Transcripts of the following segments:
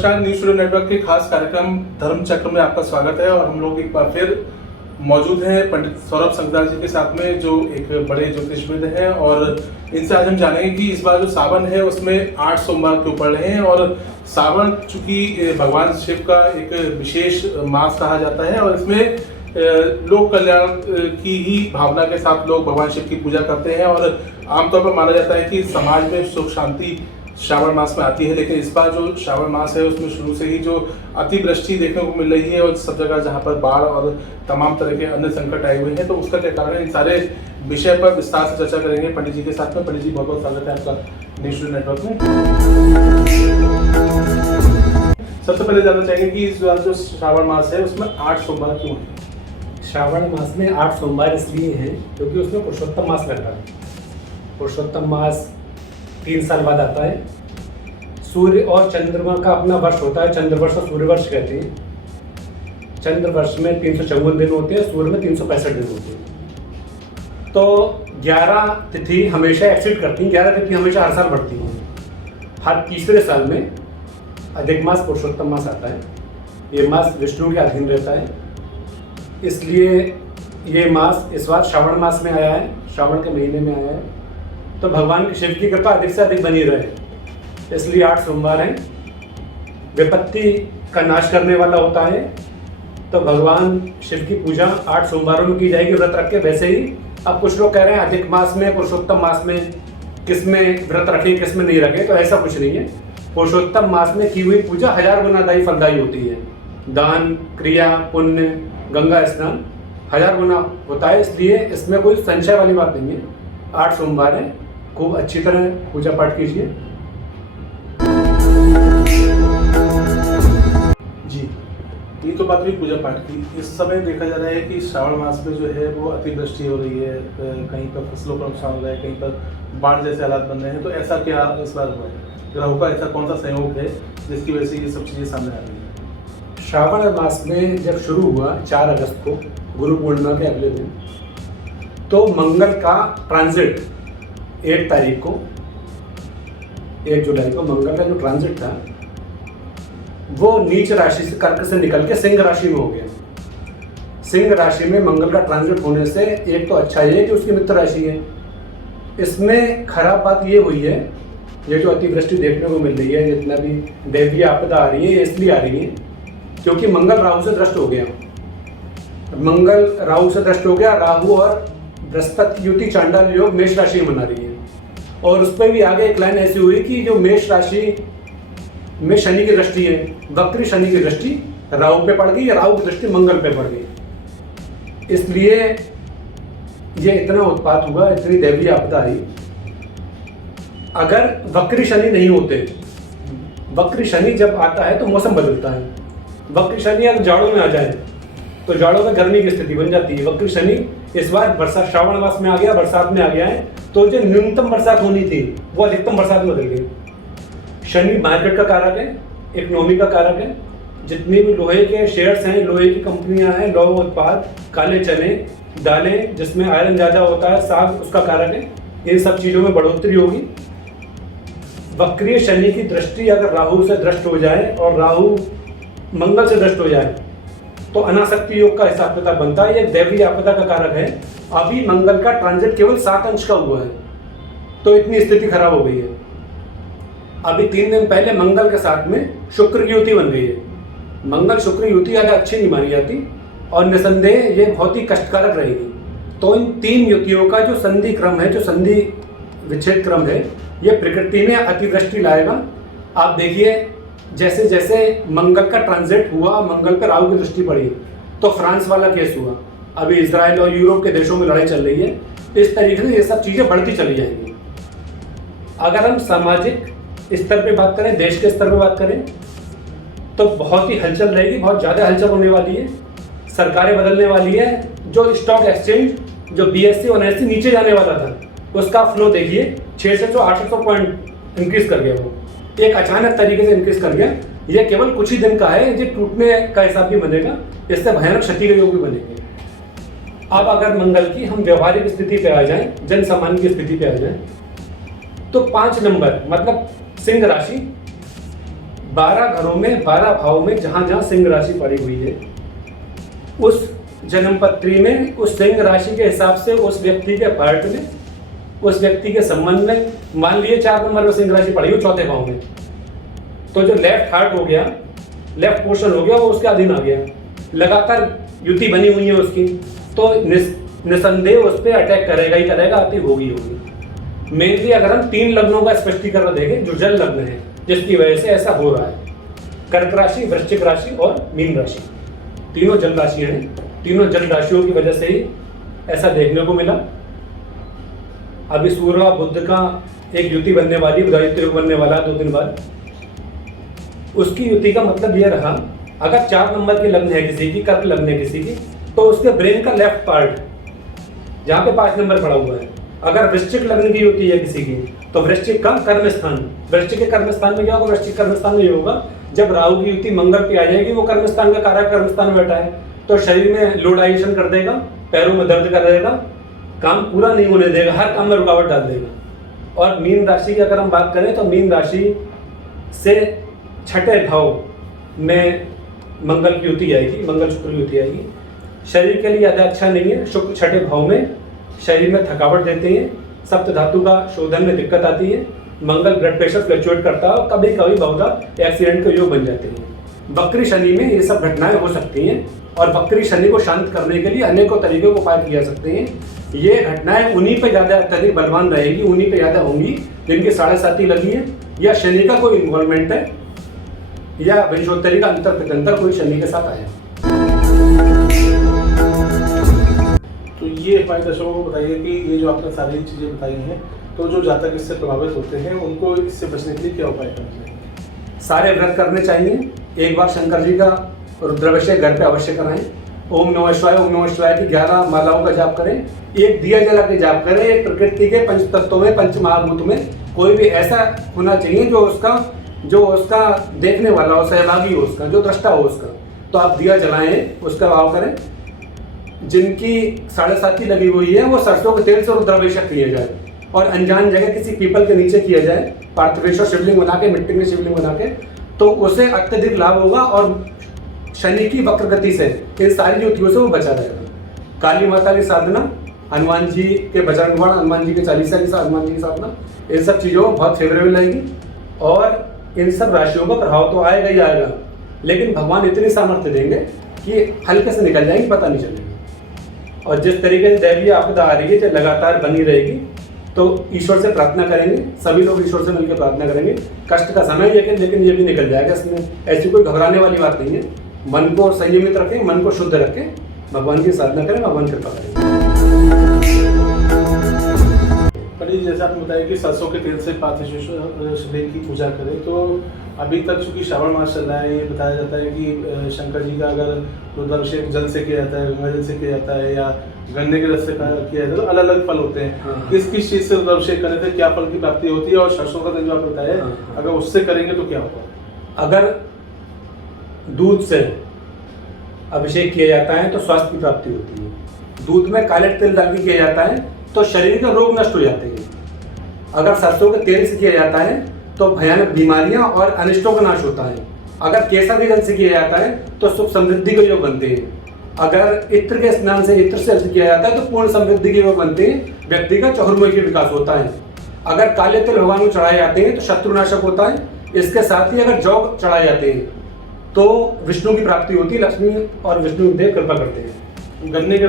नमस्कार, news studio network के खास कार्यक्रम धर्म चक्र में आपका स्वागत है। और हम लोग एक बार फिर मौजूद हैं पंडित सौरभ संगदार जी के साथ में, जो एक बड़े ज्योतिषविद हैं। और इनसे आज हम जानेंगे कि इस बार जो सावन है उसमें 8 सोमवार क्यों पड़ रहे हैं। और सावन चूंकि भगवान शिव का एक विशेष मास कहा जाता है और इसमें लोक कल्याण की ही भावना के साथ लोग भगवान शिव की पूजा करते हैं। और आमतौर पर माना जाता है कि समाज में सुख शांति श्रावण मास में आती है, लेकिन इस बार जो श्रावण मास है उसमें शुरू से ही जो अतिवृष्टि देखने को मिल रही है और सब जगह जहाँ पर बाढ़ और तमाम तरह के अन्य संकट आए हुए हैं, तो उसका क्या कारण है, इन सारे विषय पर विस्तार से चर्चा करेंगे पंडित जी के साथ में। पंडित जी, बहुत बहुत स्वागत है आपका न्यूज स्टूडियो नेटवर्क में। सबसे पहले जानना चाहेंगे कि इस बार जो श्रावण मास है उसमें 8 सोमवार क्यों है? श्रावण मास में 8 सोमवार इसलिए हैं क्योंकि उसमें पुरुषोत्तम मास लग रहा है। पुरुषोत्तम मास 3 साल बाद आता है। सूर्य और चंद्रमा का अपना वर्ष होता है, चंद्रवर्ष और सूर्यवर्ष कहते हैं। चंद्रवर्ष में 354 दिन होते हैं, सूर्य में 365 दिन होते हैं। तो 11 तिथि हमेशा एक्सीड करती हैं, 11 तिथि हमेशा हर साल बढ़ती हैं। हर तीसरे साल में अधिक मास पुरुषोत्तम मास आता है। ये मास विष्णु के अधीन रहता है, इसलिए ये मास इस बार श्रावण मास में आया है, श्रावण के महीने में आया है। तो भगवान की शिव की कृपा अधिक से अधिक बनी रहे, इसलिए 8 सोमवार हैं। विपत्ति का नाश करने वाला होता है, तो भगवान शिव की पूजा 8 सोमवारों में की जाएगी व्रत रख के। वैसे ही अब कुछ लोग कह रहे हैं अधिक मास में पुरुषोत्तम मास में किस में व्रत रखें किस में नहीं रखें, तो ऐसा कुछ नहीं है। पुरुषोत्तम मास में की हुई पूजा 1000 गुना दायी फलदायी होती है। दान, क्रिया, पुण्य, गंगा स्नान 1000 गुना होता है, इसलिए इसमें कोई संशय वाली बात नहीं है। 8 सोमवार है, खूब अच्छी तरह पूजा पाठ कीजिए। जी, ये तो बात हुई पूजा पाठ की। इस समय देखा जा रहा है कि श्रावण मास में जो है वो अतिवृष्टि हो रही है, कहीं पर फसलों का नुकसान हो रहा है, कहीं पर बाढ़ जैसे हालात बन रहे हैं। तो ऐसा क्या इस बार हुआ है? ग्रहों का ऐसा कौन सा संयोग है जिसकी वजह से ये सब चीज़ें सामने आ रही है? श्रावण मास में जब शुरू हुआ 4 अगस्त को, गुरु पूर्णिमा के अगले दिन, तो मंगल का ट्रांजिट 1 तारीख को, 1 जुलाई को मंगल का जो ट्रांजिट था वो नीच राशि से, कर्क से निकल के सिंह राशि में हो गया। सिंह राशि में मंगल का ट्रांजिट होने से एक तो अच्छा ये है कि उसकी मित्र राशि है। इसमें खराब बात ये हुई है, ये जो अतिवृष्टि देखने को मिल रही है, जितना भी दैवीय आपदा आ रही है, इसलिए आ रही है क्योंकि मंगल राहु से दृष्ट हो गया। मंगल राहु से दृष्ट हो गया। राहु और बृहस्पति युति चांडाल योग मेष राशि में बना रही है। और उस पर भी आगे एक लाइन ऐसी हुई कि जो मेष राशि में शनि की दृष्टि है, वक्री शनि की दृष्टि राहु पे पड़ गई, राहु की दृष्टि मंगल पे पड़ गई। इसलिए ये इतना उत्पात हुआ, इतनी दैवीय आपदा आई। अगर वक्री शनि नहीं होते, वक्री शनि जब आता है तो मौसम बदलता है। वक्री शनि अगर जाड़ों में आ जाए तो जाड़ों में गर्मी की स्थिति बन जाती है। वक्री शनि इस बार बरसात श्रावण मास में आ गया, बरसात में आ गया है, तो जो न्यूनतम बरसात होनी थी वो अधिकतम बरसात में बदल गई। शनि मार्केट का कारक है, इकोनॉमी का कारक है। जितनी भी लोहे के शेयर्स हैं, लोहे की कंपनियां हैं, लौह उत्पाद, काले चने, दालें जिसमें आयरन ज़्यादा होता है, साग उसका कारक है, इन सब चीज़ों में बढ़ोतरी होगी। वक्रीय शनि की दृष्टि अगर राहु से दृष्ट हो जाए और राहु मंगल से दृष्ट हो जाए तो अनासक्ति योग का हिसाब किताब बनता है। ये दैवीय आपदा का कारक है। अभी मंगल का ट्रांजिट केवल 7 अंश का हुआ है, तो इतनी स्थिति खराब हो गई है। अभी 3 दिन पहले मंगल के साथ में शुक्र की युति बन गई है। मंगल शुक्र युति ज़्यादा अच्छी नहीं मानी जाती और निसंदेह ये बहुत ही कष्टकारक रहेगी। तो इन 3 युतियों का जो संधि क्रम है, जो संधि विच्छेद क्रम है, ये प्रकृति में अतिवृष्टि लाएगा। आप देखिए, जैसे जैसे मंगल का ट्रांजिट हुआ, मंगल पर राहु की दृष्टि पड़ी, तो फ्रांस वाला केस हुआ। अभी इजराइल और यूरोप के देशों में लड़ाई चल रही है। इस तरीके से ये सब चीज़ें बढ़ती चली जाएंगी। अगर हम सामाजिक स्तर पे बात करें, देश के स्तर पे बात करें, तो बहुत ही हलचल रहेगी, बहुत ज़्यादा हलचल होने वाली है। सरकारें बदलने वाली है। जो स्टॉक एक्सचेंज, जो BSE और NSE नीचे जाने वाला था, उसका फ्लो देखिए, 600-800 पॉइंट इंक्रीज कर गया। वो एक अचानक तरीके से इंक्रीज कर गया। ये केवल कुछ ही दिन का है, ये टूटने का हिसाब भी बनेगा, इससे भयानक क्षति के योग भी बनेंगे। अब अगर मंगल की हम व्यवहारिक स्थिति पे आ जाएं, जन सामान्य की स्थिति पे आ जाएं, तो 5 नंबर मतलब सिंह राशि 12 घरों में 12 भावों में जहां जहां सिंह राशि पड़ी हुई है, उस जन्म पत्री में उस सिंह राशि के हिसाब से उस व्यक्ति के पार्ट में, उस व्यक्ति के संबंध में, मान लिए 4 नंबर में सिंह राशि पड़ी हो चौथे भाव में, तो जो लेफ्ट हार्ट हो गया, लेफ्ट पोर्शन हो गया, वो उसके अधीन आ गया, लगातार युति बनी हुई है उसकी, तो निसंदेह उस पर अटैक करेगा ही करेगा, आती होगी। मेनली अगर हम 3 लग्नों का स्पष्टीकरण देखें जो जल लग्न है, जिसकी वजह से ऐसा हो रहा है, कर्क राशि, वृश्चिक राशि और मीन राशि, तीनों जल राशियां हैं। तीनों जल राशियों की वजह से ही ऐसा देखने को मिला। अभी सूर्य और बुध का एक युति बनने वाली, बुधादित्य योग बनने वाला 2 दिन बाद। उसकी युति का मतलब यह रहा, अगर 4 नंबर की लग्न है किसी की, कर्क लग्न है किसी की, तो उसके ब्रेन का लेफ्ट पार्ट जहाँ पे 5 नंबर पड़ा हुआ है, अगर वृश्चिक लग्न की युति है किसी की, तो वृश्चिक का कर्म स्थान, वृश्चिक के कर्म स्थान में क्या होगा, वृश्चिक कर्म स्थान में ये होगा, जब राहु की युति मंगल पे आ जाएगी, वो कर्म स्थान का कारक कर्म स्थान में बैठा है, तो शरीर में लोडाइजेशन कर देगा, पैरों में दर्द कर देगा, काम पूरा नहीं होने देगा, हर काम में रुकावट डाल देगा। और मीन राशि की अगर हम बात करें तो मीन राशि से 6ठे भाव में मंगल की युति आएगी, मंगल शुक्र की युति आएगी। शरीर के लिए ज़्यादा अच्छा नहीं है। शुक्र 6ठे भाव में शरीर में थकावट देते हैं, सप्त धातु का शोधन में दिक्कत आती है, मंगल ब्लड प्रेशर फ्लक्चुएट करता है और कभी कभी बहुधा एक्सीडेंट के योग बन जाते हैं। वक्री शनि में ये सब घटनाएं हो सकती हैं और वक्री शनि को शांत करने के लिए अनेकों तरीकों के उपाय किए जा सकते हैं। ये घटनाएं उन्हीं पे ज़्यादा अत्यधिक बलवान रहेगी, उन्हीं पे ज़्यादा होंगी जिनकी 7.5 लगी है, या शनि का कोई इन्वॉल्वमेंट है, या वंशोत्तरी का अंतर प्रत्यंतर कोई शनि के साथ आया। तो ये हमारे दर्शकों को बताइए कि ये जो आपने सारी चीज़ें बताई हैं, तो जो जातक इससे प्रभावित होते हैं उनको इससे बचने के लिए क्या उपाय करना चाहिए? सारे व्रत करने चाहिए। एक बार शंकर जी का रुद्राभिषेक घर पे अवश्य कराएं। ओम नमः शिवाय की 11 मालाओं का जाप करें। एक दिया जला के जाप करें। एक प्रकृति के 5 तत्वों में, 5 महाभूत में कोई भी ऐसा होना चाहिए जो उसका देखने वाला हो, सहभागी हो उसका, जो दृष्टा हो उसका, तो आप दिया जलाएं, उसका भाव करें। जिनकी 7.5 लगी हुई है वो सरसों के तेल से रुद्राभिषेक किया जाए और अनजान जगह किसी पीपल के नीचे किया जाए, पार्थिवेश्वर शिवलिंग बना के, मिट्टी में शिवलिंग बना के, तो उसे अत्यधिक लाभ होगा और शनि की वक्र गति से इन सारी युतियों से वो बचा रहेगा। काली माता की साधना, हनुमान जी के बजरंग बाण, हनुमान जी के चालीसा की हनुमान जी की साधना, इन सब चीज़ों को बहुत फेवरेबल रहेगी और इन सब राशियों का प्रभाव तो आएगा ही आएगा, लेकिन भगवान इतनी सामर्थ्य देंगे कि हल्के से निकल जाएंगे, पता नहीं चलेगा। और जिस तरीके से दैवीय आपदा आ रही है, जो लगातार बनी रहेगी, तो ईश्वर से प्रार्थना करेंगे, सभी लोग ईश्वर से मिलकर प्रार्थना करेंगे। कष्ट का समय है लेकिन ये भी निकल जाएगा, इसमें ऐसी कोई घबराने वाली बात नहीं है। मन को संयमित रखें, मन को शुद्ध रखें, भगवान की साधना करें, भगवान कृपा करें। पंडित जी, जैसे आपने बताया कि सरसों के तेल से पार्थिवेश्वर शिवलिंग की पूजा करें, तो अभी तक चूंकि श्रावण मास चल रहा है, ये बताया जाता है कि शंकर जी का अगर रुद्राभिषेक जल से किया जाता है, गंगा जल से किया जाता है या गन्ने के रस से किया जाता है, तो अलग अलग फल होते हैं। हाँ। किस चीज़ से रुद्राभिषेक करने से क्या फल की प्राप्ति होती है, और सरसों का तेल जो आपने बताया, हाँ। अगर उससे करेंगे तो क्या होगा? अगर दूध से अभिषेक किया जाता है तो स्वास्थ्य की प्राप्ति होती है। दूध में काले तेल डाल के किया जाता है तो शरीर के रोग नष्ट हो जाते हैं। अगर सरसों के तेल से किया जाता है तो भयानक बीमारियां और अनिष्टों का नाश होता है। अगर केसर के जल से किया जाता है तो सुख समृद्धि के योग बनते हैं। अगर इत्र के स्नान से, इत्र से किया जाता है तो पूर्ण समृद्धि के योग बनते हैं, व्यक्ति का चहुर्मुखी विकास होता है। अगर काले तिल भगवान को चढ़ाए जाते हैं तो शत्रुनाशक होता है। इसके साथ ही अगर जौ चढ़ाए जाते हैं तो विष्णु की प्राप्ति होती है, लक्ष्मी और विष्णु देव कृपा करते हैं। गन्ने के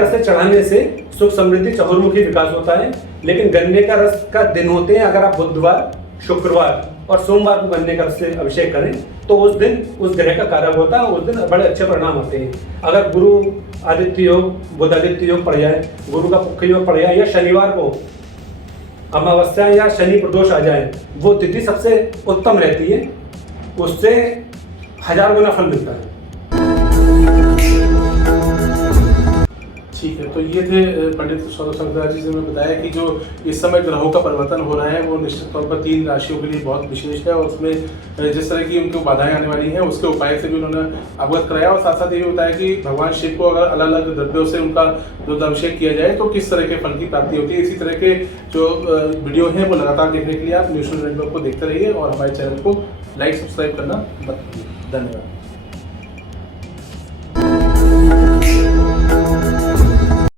रस से चढ़ाने से सुख समृद्धि चहुर्मुखी विकास होता है। लेकिन गन्ने का रस का दिन होते हैं, अगर आप बुधवार, शुक्रवार और सोमवार को गन्ने का रस से अभिषेक करें तो उस दिन उस ग्रह का कारक होता है, उस दिन बड़े अच्छे परिणाम होते हैं। अगर गुरु आदित्य योग, बुध आदित्य योग पड़ जाए, गुरु का पुख्य योग पड़ जाए, या शनिवार को अमावस्या या शनि प्रदोष आ जाए, वो तिथि सबसे उत्तम रहती है, उससे 1000 गुना फल मिलता है। ठीक है, तो ये थे पंडित सौरभ संगदार जी ने बताया कि जो इस समय ग्रहों का परिवर्तन हो रहा है वो निश्चित तौर पर 3 राशियों के लिए बहुत विशेष है, और उसमें जिस तरह की उनको बाधाएं आने वाली हैं उसके उपाय से भी उन्होंने अवगत कराया, और साथ साथ ये भी बताया कि भगवान शिव को अगर अलग अलग द्रव्यों से उनका रुद्राभिषेक किया जाए तो किस तरह के फल की प्राप्ति होती है। इसी तरह के जो वीडियो हैं वो लगातार देखने के लिए आप न्यूज़ नेटवर्क को देखते रहिए और हमारे चैनल को लाइक सब्सक्राइब करना मत भूलिए। धन्यवाद।